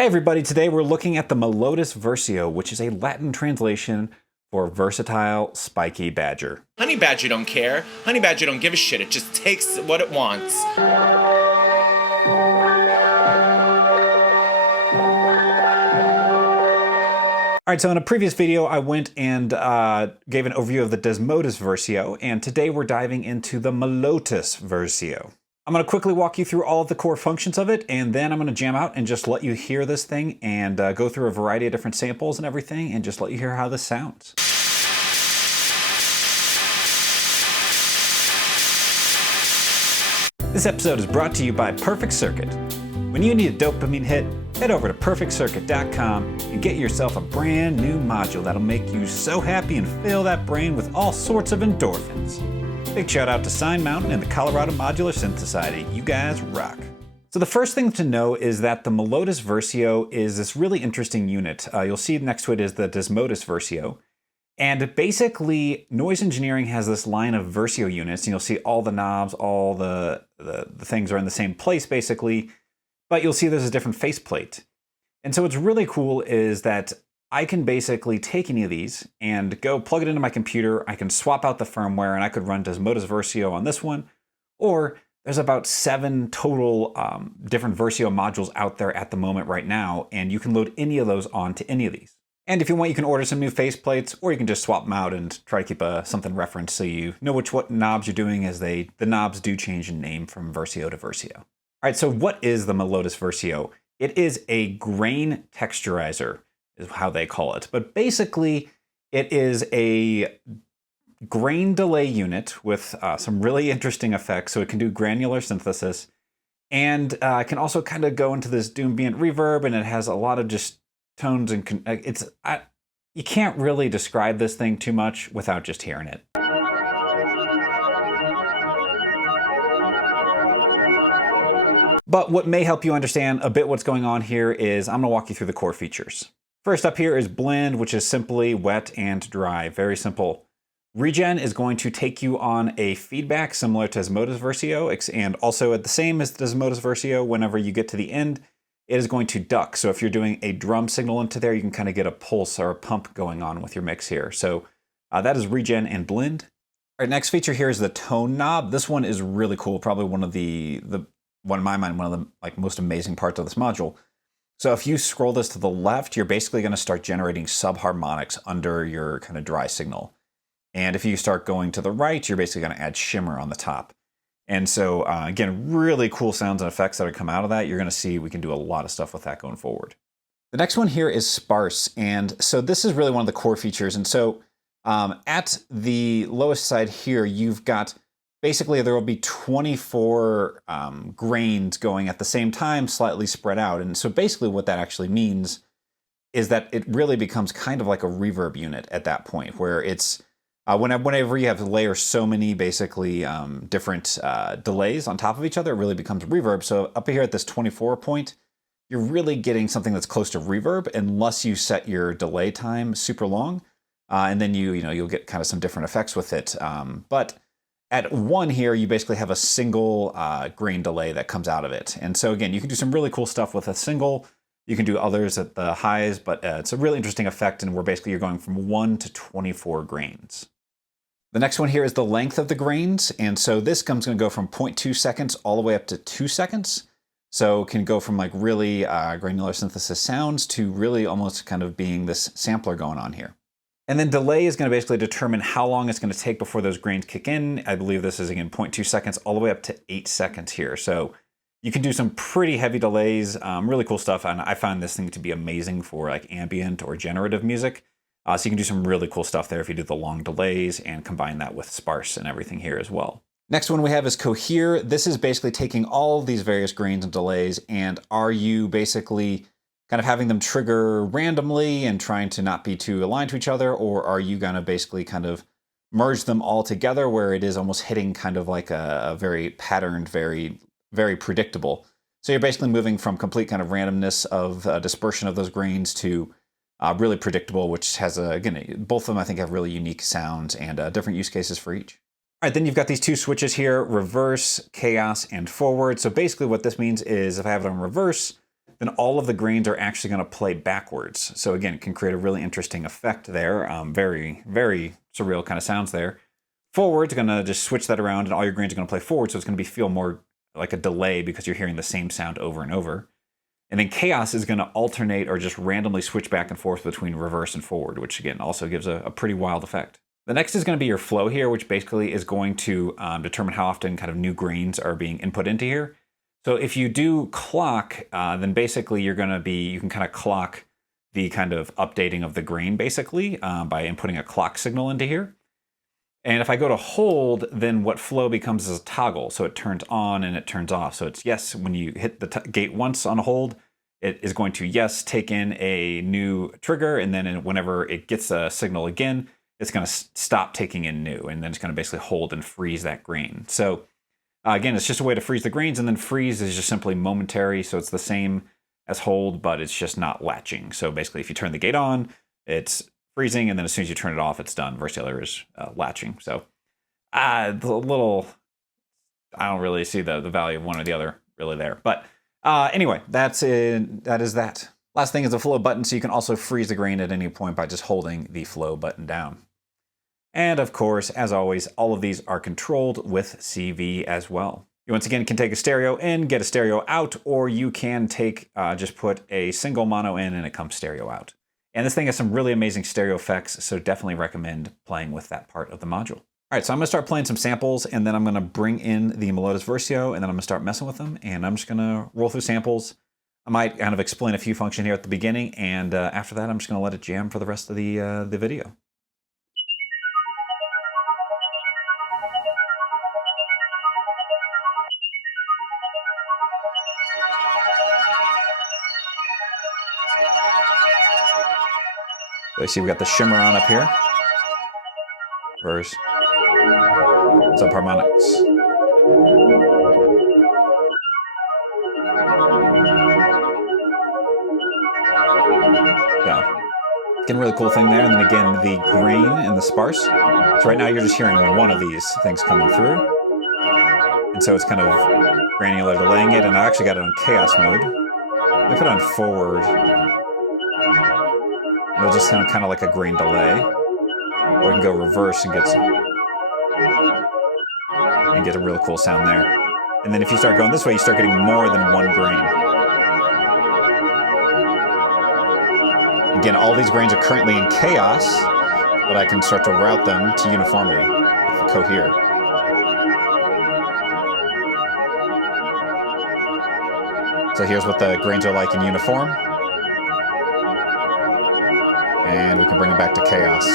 Hey everybody, today we're looking at the Melotus Versio, which is a Latin translation for versatile, spiky badger. Honey badger don't care. Honey badger don't give a shit. It just takes what it wants. All right, so in a previous video, I went and gave an overview of the Desmodus Versio, and today we're diving into the Melotus Versio. I'm going to quickly walk you through all of the core functions of it, and then I'm going to jam out and just let you hear this thing and go through a variety of different samples and everything, and just let you hear how this sounds. This episode is brought to you by Perfect Circuit. When you need a dopamine hit, head over to perfectcircuit.com and get yourself a brand new module that'll make you so happy and fill that brain with all sorts of endorphins. Big shout out to Sign Mountain and the Colorado Modular Synth Society. You guys rock. So the first thing to know is that the Melotus Versio is this really interesting unit. You'll see next to it is the Desmodus Versio. And basically, Noise Engineering has this line of Versio units, and you'll see all the knobs, all the things are in the same place, basically. But you'll see there's a different faceplate. And so what's really cool is that I can basically take any of these and go plug it into my computer. I can swap out the firmware and I could run Desmodus Versio on this one. Or there's about 7 total different Versio modules out there at the moment right now. And you can load any of those onto any of these. And if you want, you can order some new faceplates, or you can just swap them out and try to keep something referenced so you know what knobs you're doing, as the knobs do change in name from Versio to Versio. All right, so what is the Melotus Versio? It is a grain texturizer, is how they call it. But basically, it is a grain delay unit with some really interesting effects. So it can do granular synthesis, and can also kind of go into this ambient reverb, and it has a lot of just tones, and you can't really describe this thing too much without just hearing it. But what may help you understand a bit what's going on here is I'm going to walk you through the core features. First up here is blend, which is simply wet and dry. Very simple. Regen is going to take you on a feedback similar to Desmodus Versio, and also at the same as Desmodus Versio, whenever you get to the end, it is going to duck. So if you're doing a drum signal into there, you can kind of get a pulse or a pump going on with your mix here. So that is regen and blend. Our next feature here is the tone knob. This one is really cool. Probably one of in my mind, one of the most amazing parts of this module. So if you scroll this to the left, you're basically going to start generating subharmonics under your kind of dry signal. And if you start going to the right, you're basically going to add shimmer on the top. And so, again, really cool sounds and effects that are come out of that. You're going to see we can do a lot of stuff with that going forward. The next one here is Sparse. And so this is really one of the core features. And so at the lowest side here, you've got basically there will be 24 grains going at the same time, slightly spread out. And so basically what that actually means is that it really becomes kind of like a reverb unit at that point, where it's whenever you have to layer so many basically different delays on top of each other, it really becomes reverb. So up here at this 24 point, you're really getting something that's close to reverb unless you set your delay time super long. And then you'll get kind of some different effects with it. But at 1 here, you basically have a single grain delay that comes out of it. And so again, you can do some really cool stuff with a single. You can do others at the highs, but it's a really interesting effect, and where basically you're going from 1 to 24 grains. The next one here is the length of the grains. And so this going to go from 0.2 seconds all the way up to 2 seconds. So it can go from like really granular synthesis sounds to really almost kind of being this sampler going on here. And then delay is going to basically determine how long it's going to take before those grains kick in. I believe this is, again, 0.2 seconds all the way up to 8 seconds here. So you can do some pretty heavy delays, really cool stuff. And I find this thing to be amazing for like ambient or generative music. So you can do some really cool stuff there if you do the long delays and combine that with Sparse and everything here as well. Next one we have is Cohere. This is basically taking all of these various grains and delays, and are you basically kind of having them trigger randomly and trying to not be too aligned to each other, or are you going to basically kind of merge them all together where it is almost hitting kind of like a very patterned, very, very predictable. So you're basically moving from complete kind of randomness of dispersion of those grains to really predictable, which has, again, both of them I think have really unique sounds and different use cases for each. All right, then you've got these 2 switches here, reverse, chaos, and forward. So basically what this means is if I have it on reverse, then all of the grains are actually going to play backwards. So again, it can create a really interesting effect there. Very, very surreal kind of sounds there. Forward's going to just switch that around, and all your grains are going to play forward, so it's going to feel more like a delay because you're hearing the same sound over and over. And then chaos is going to alternate or just randomly switch back and forth between reverse and forward, which again also gives a pretty wild effect. The next is going to be your flow here, which basically is going to determine how often kind of new grains are being input into here. So if you do clock, then basically you can kind of clock the kind of updating of the grain basically by inputting a clock signal into here. And if I go to hold, then what flow becomes is a toggle. So it turns on and it turns off. So it's yes, when you hit the gate once on hold, it is going to yes, take in a new trigger. And then whenever it gets a signal again, it's going to stop taking in new. And then it's going to basically hold and freeze that grain. So again, it's just a way to freeze the grains, and then freeze is just simply momentary. So it's the same as hold, but it's just not latching. So basically if you turn the gate on, it's freezing, and then as soon as you turn it off, it's done. Versio is latching. So a little, I don't really see the value of one or the other really there. But anyway, that's it. That is that. Last thing is the flow button, so you can also freeze the grain at any point by just holding the flow button down. And of course, as always, all of these are controlled with CV as well. You once again can take a stereo in, get a stereo out, or you can take just put a single mono in and it comes stereo out. And this thing has some really amazing stereo effects, so definitely recommend playing with that part of the module. All right, so I'm gonna start playing some samples, and then I'm gonna bring in the Melotus Versio, and then I'm gonna start messing with them, and I'm just gonna roll through samples. I might kind of explain a few functions here at the beginning, and after that, I'm just gonna let it jam for the rest of the video. So you see we got the shimmer on up here. Verse. Subharmonics. So, getting a really cool thing there. And then again, the grain and the sparse. So right now you're just hearing one of these things coming through. And so it's kind of granular delaying it. And I actually got it on chaos mode. I put it on forward. It'll just sound kind of like a grain delay. Or we can go reverse and get a real cool sound there. And then if you start going this way, you start getting more than one grain. Again, all these grains are currently in chaos, but I can start to route them to uniformity with the Cohere. So here's what the grains are like in uniform. And we can bring them back to chaos.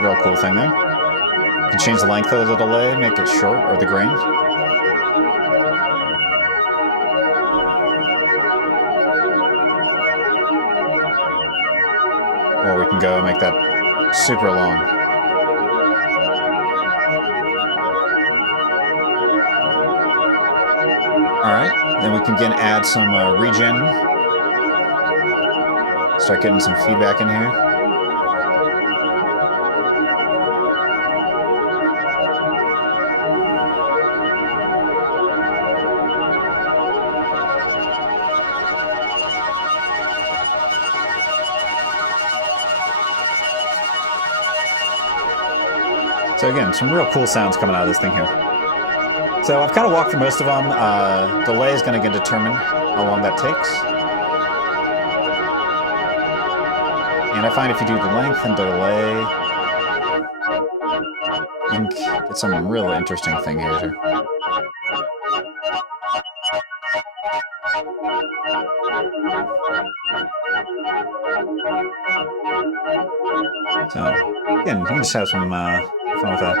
Real cool thing there. You can change the length of the delay, make it short, or the grain. Or we can go and make that super long. All right, then we can again add some regen. Start getting some feedback in here. So again, some real cool sounds coming out of this thing here. So I've kind of walked through most of them. Delay is going to determine how long that takes. And I find if you do the length and delay, you can get some real interesting thing here. So again, you can just have some fun with that.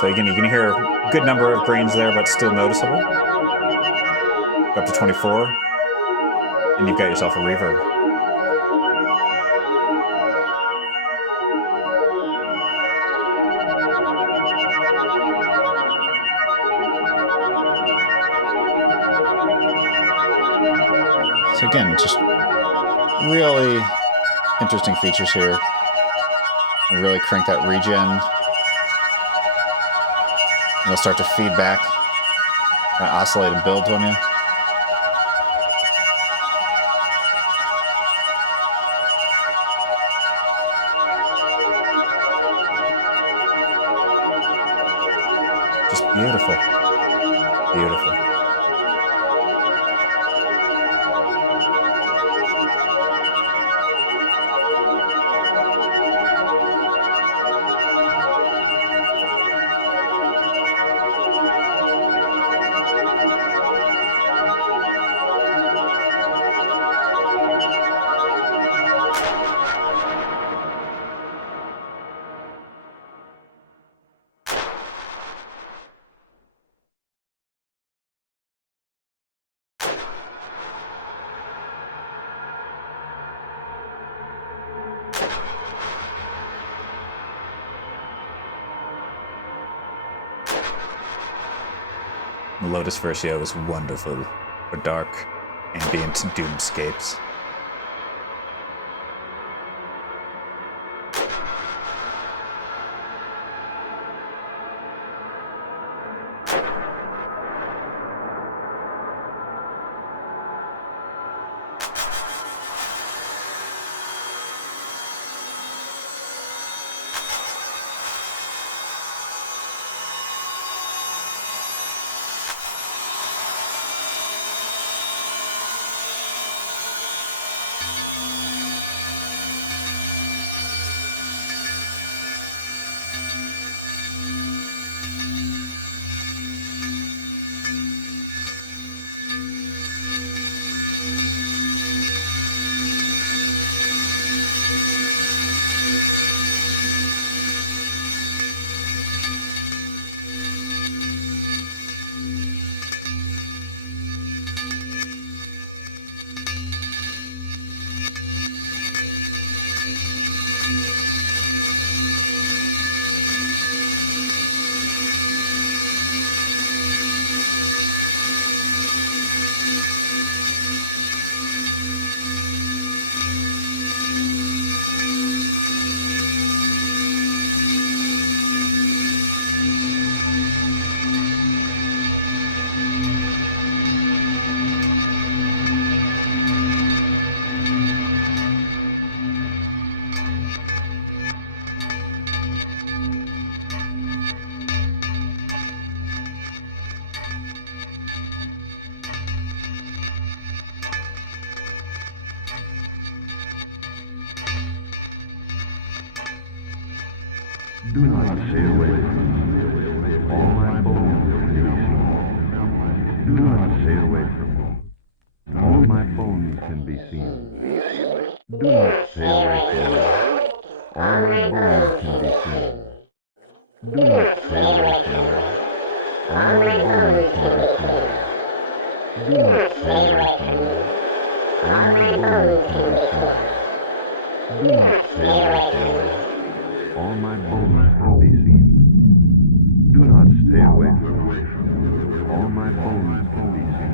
So again, you can hear a good number of grains there, but still noticeable. Go up to 24, and you've got yourself a reverb. So again, just really interesting features here. We really crank that regen. It'll start to feed back, kind of oscillate and build on you. Just beautiful. Beautiful. Melotus Versio is wonderful for dark, ambient doomscapes. Do not stay away from me. All my bones can be seen. Do not stay away from me. All my bones can be seen. Do not stay away from me. All my bones can be seen. Do not stay away from me. All my bones can be seen. Do not stay away from me. All my bones can be seen. Do not stay away from me. All my bones can be seen. Do not stay away from me. All my bones can be seen.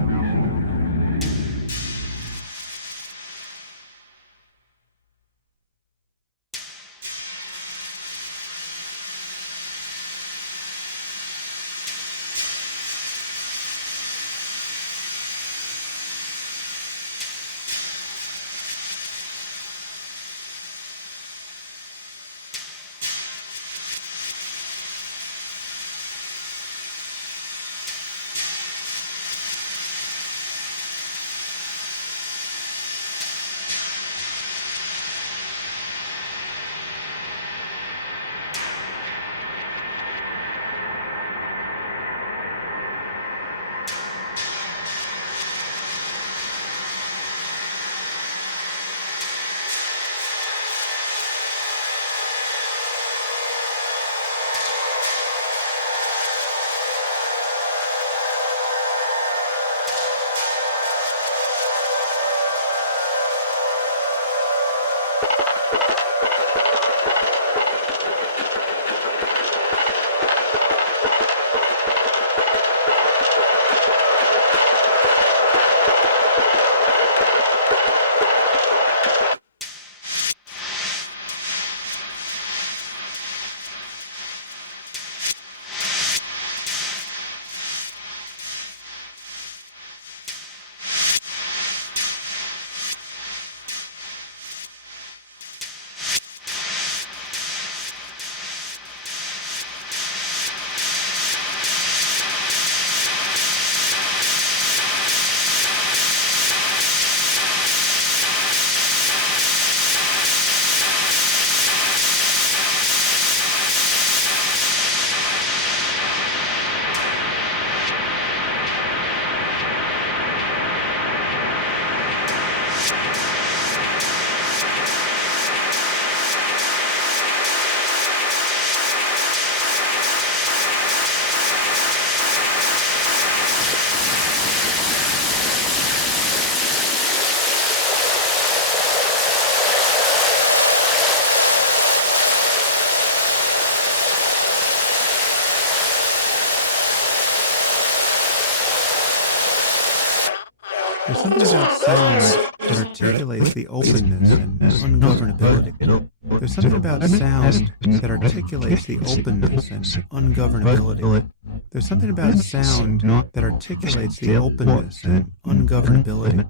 There's something about sound that articulates the openness and ungovernability. There's something about sound that articulates the openness and ungovernability. There's something about sound that articulates the openness and ungovernability.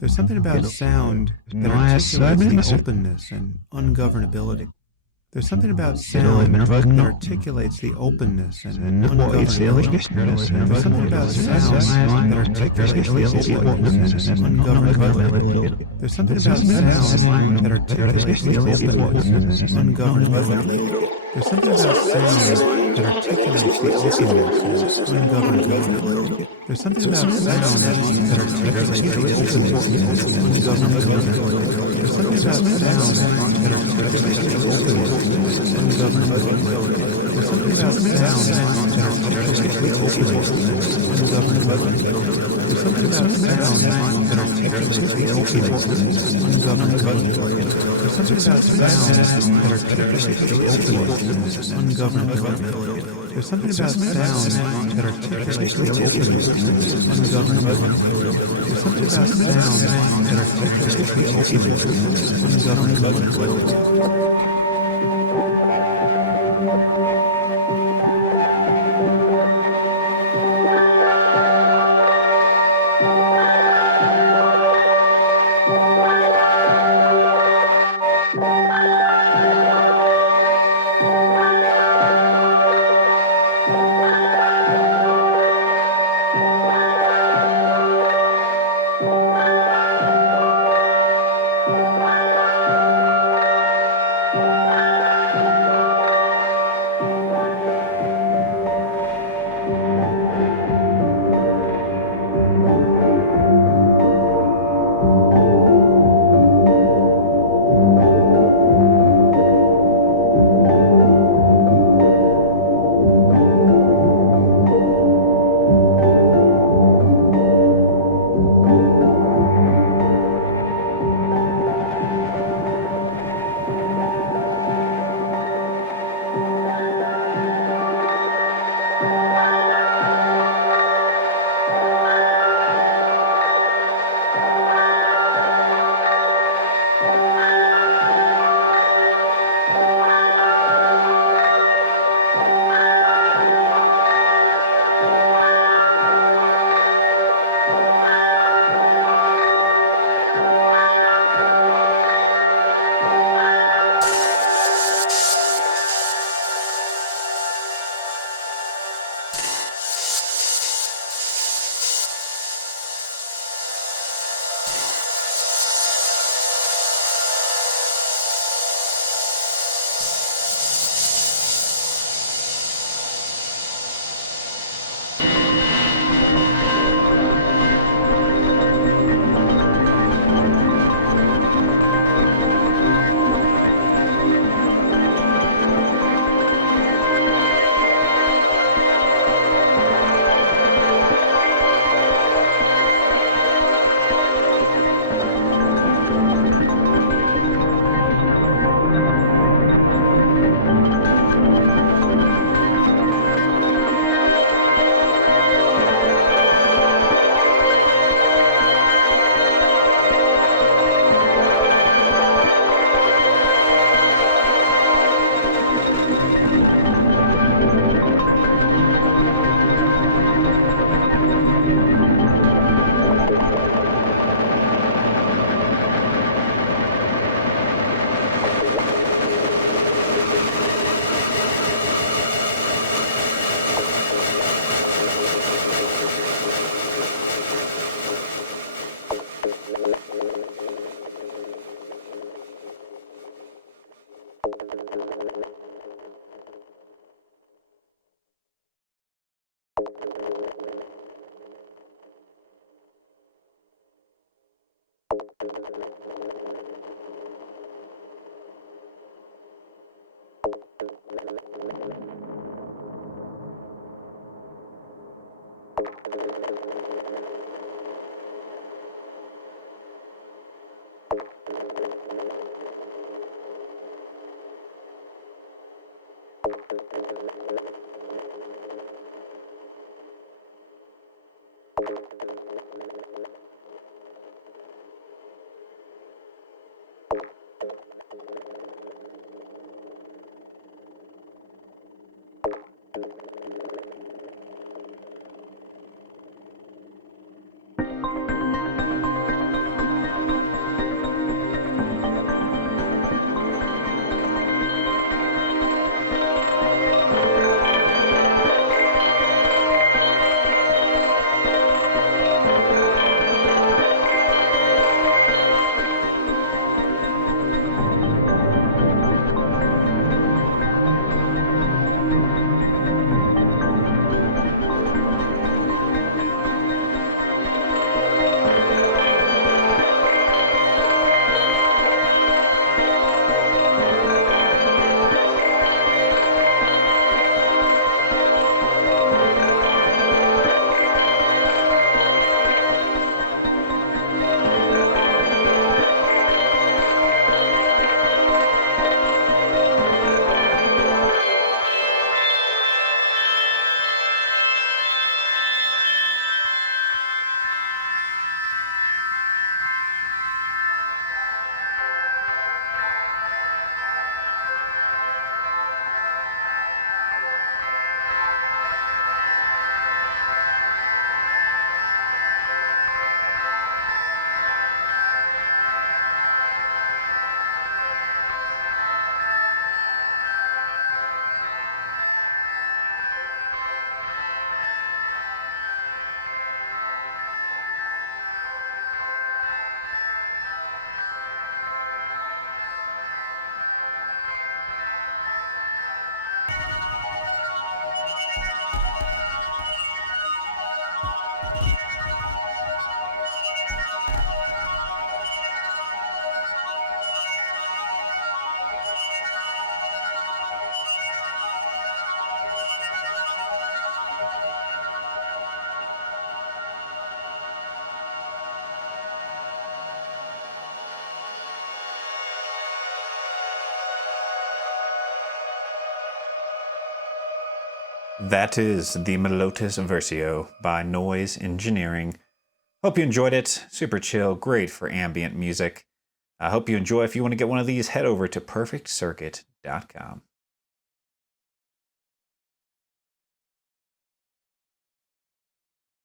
There's something about sound that articulates the openness and ungovernability. There's something about sound that articulates the openness and ungovernability. There's something about sound that articulates the openness and ungovernability. There's something about sound that articulates the openness and ungovernability. There's something about sound that articulates the openness and ungovernability. There's something about sound that articulates the openness and ungovernability. There's something about sound that articulates the openness and ungovernability. There's something about sound that articulates the openness and ungovernability. There's something about sound that articulates the openness and ungovernability. There's something about sound that articulates the openness and ungovernability. There's something about sound that articulates the openness and ungovernability. There's something about sound that articulates the openness and ungovernability. That is the Melotus Versio by Noise Engineering. Hope you enjoyed it. Super chill, great for ambient music. I hope you enjoy. If you want to get one of these, head over to perfectcircuit.com.